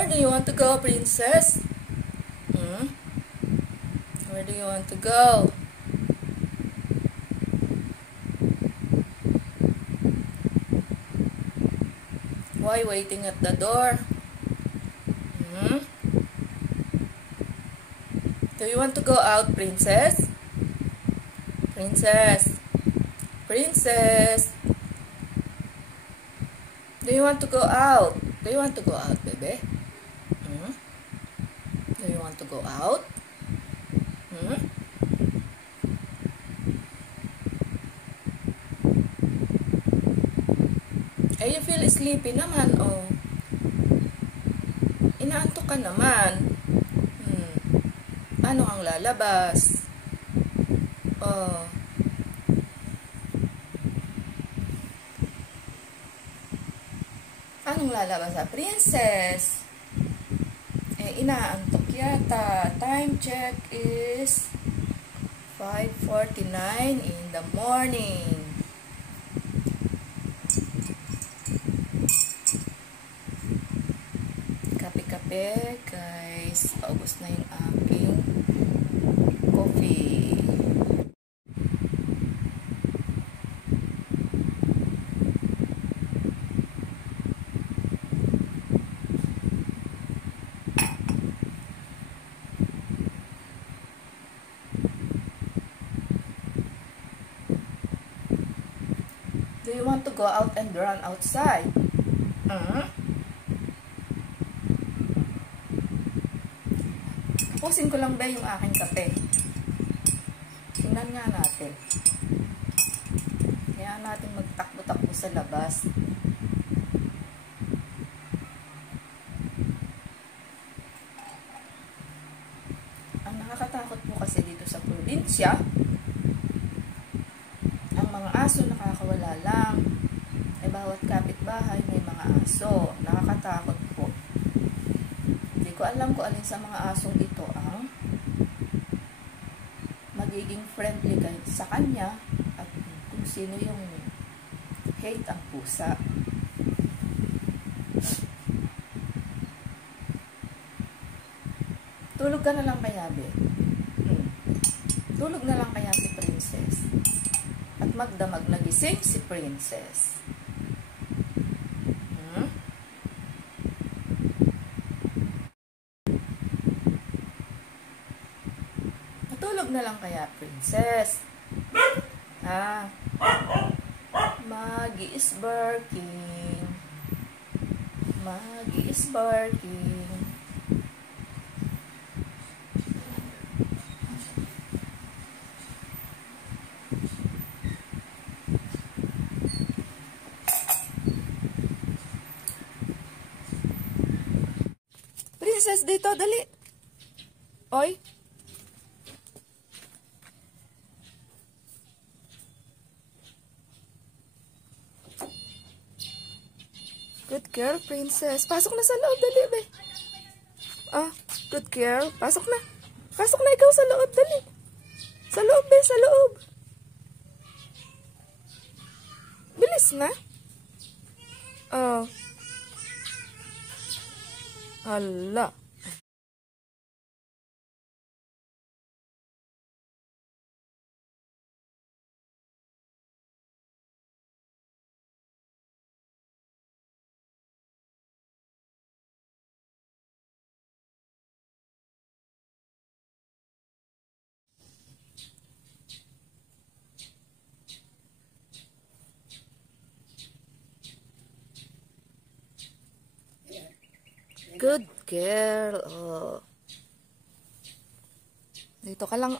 Where do you want to go, princess? Where do you want to go? Why waiting at the door? Do you want to go out, princess? Princess. Princess. Do you want to go out? Do you want to go out, baby? Do you want to go out? Eh, you feel sleepy naman, oh. Inaantok ka naman. Ano kang lalabas? Oh. Anong lalabas sa princess? Eh, inaantok yata. Time check is 5:49 in the morning. Kape-kape, guys. Paubos na yung aking coffee. Do you want to go out and run outside? Tapusin ko lang ba yung aking kape? Tingnan nga natin. Kaya natin magtakbo-takbo sa labas. Ang nakakatakot po kasi dito sa probinsya, ang mga aso nakakawala lang. Eh, bawat kapitbahay may mga aso. Nakakatakot po. Hindi ko alam kung alin sa mga asong ito ang magiging friendly sa kanya at kung sino yung hate ang pusa. Tulog ka na lang kaya, be? Tulog na lang kaya si princess. At magdamag nagising si princess. Matulog na lang kaya, princess. Maggie is barking. Maggie is barking. Princess, dito, dali. Oy. Good girl, princess. Pasok na sa loob, dali, be. Good girl. Pasok na. Pasok na ikaw sa loob, dali. Sa loob, be, sa loob. Bilis na. Hala. Good girl. Dito ka lang,